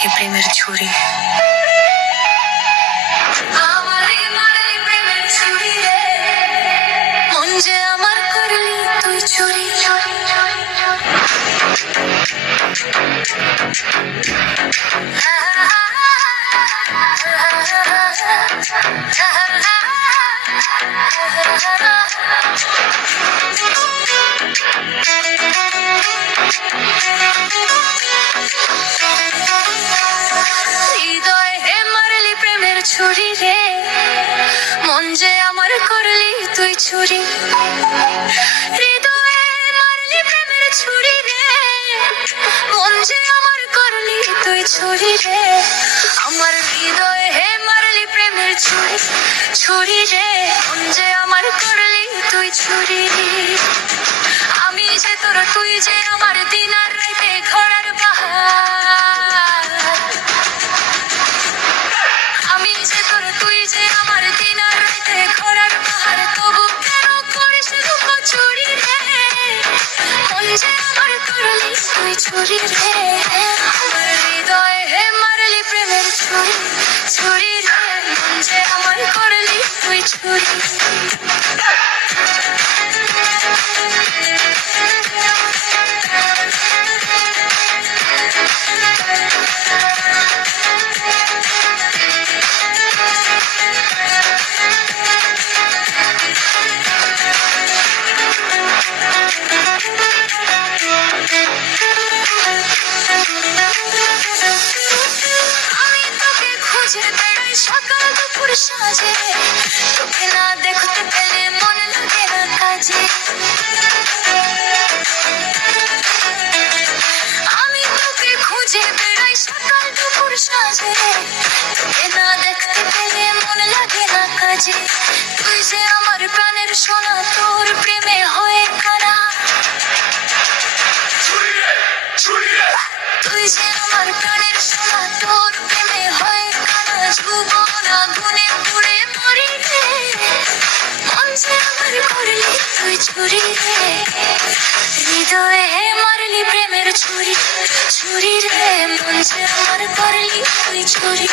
আজকে প্রেমের ছুরি। মন যে আমার করলি তুই চুরি। হৃদয় হে মারলি প্রেমের ছুরি রে, মন যে আমার করলি তুই চুরি। হৃদয়ে মারলি প্রেমের ছুরি রে, মন যে আমার করলি তুই চুরি রে। আমার হৃদয়ে হে মারলি প্রেমের ছুরি, ছুরি রে, মন যে আমার করলি তুই চুরি। আমি যে তোর তুই যে আমার দিন আর রাতে ঘোড়ার বাহার। আমি যে তোর তুই যে আমার দিন আর রাতে ঘোড়ার বাহার। তবু কেন করিস রূপা চুরি রে, মন যে আমার করলি তুই চুরি রে। আমার হৃদয় হে মারলি প্রেমের ছুরি, ছুরি রে, মন যে আমার করলি তুই চুরি। আমি তোকে খুঁজে বেড়াই সকাল দুপুর সাজে, তোকে না দেখতে পেলে মন লাগে না কাজে। আমি তোকে খুঁজে বেড়াই সকাল দুপুর সাজে, তোকে না দেখতে পেলে মন লাগে না কাজে। তুই যে আমার প্রাণের সোনা, তোর প্রেমে হয়ে কানা। তুই যে আমার প্রাণের সোনা, তোর প্রেমে হয়ে কানা। যৌবন আগুনে পুড়ে মরি রে, মন যে আমার করলি তুই চুরি রে। হৃদয়ে হে মারলি প্রেমের ছুরি, ছুরি রে, মন যে আমার করলি তুই চুরি।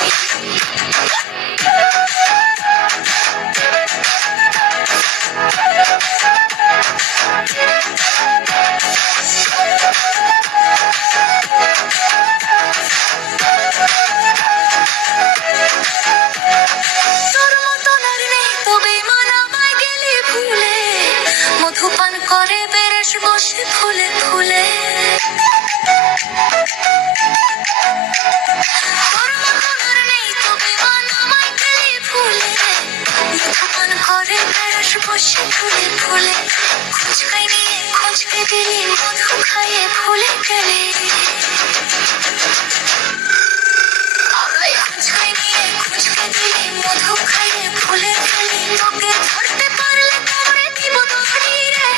তোর মতন আর নেই তো বেঈমান আমায় গেলি ভুলে, মধুপান করে বেরেস বসে ফুলে ফুলে। তোর মতন আর নেই তো বেঈমান আমায় গেলি ভুলে, মধুপান করে বেরেস বসে ফুলে ফুলে। খুঁজকাই নিয়ে খুঁজকে দিলি, মধু খাইয়ে ভুলে গেলি। খুঁজকাই নিয়ে খুঁজকে দিলি, মধু খাইয়ে ভুলে গেলি। তোকে ধরতে পারলে কামড়ে দিব দড়ি রে,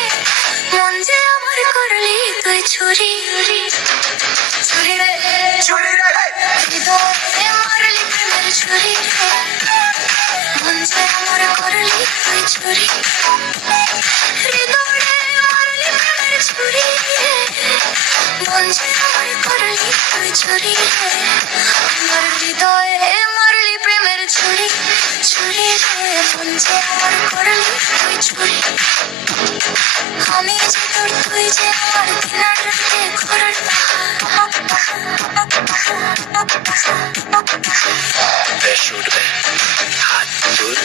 মন যে আমার করলি তুই চুরি। চুরি রে, চুরি রে, হৃদয়ে মারলি প্রেমের ছুরি রে, মন যে আমার করলি তুই চুরি। হৃদয়ে মারলি প্রেমের ছুরি রে, মন যে আমার করলি তুই চুরি রে। আমার হৃদয়ে মারলি প্রেমের ছুরি, ছুরি রে, মন যে আমার করলি তুই চুরি। আমি যে তোর তুই যে আমার দিন আর রাতে ঘোড়ার বেশ উঠবে হাত তুল।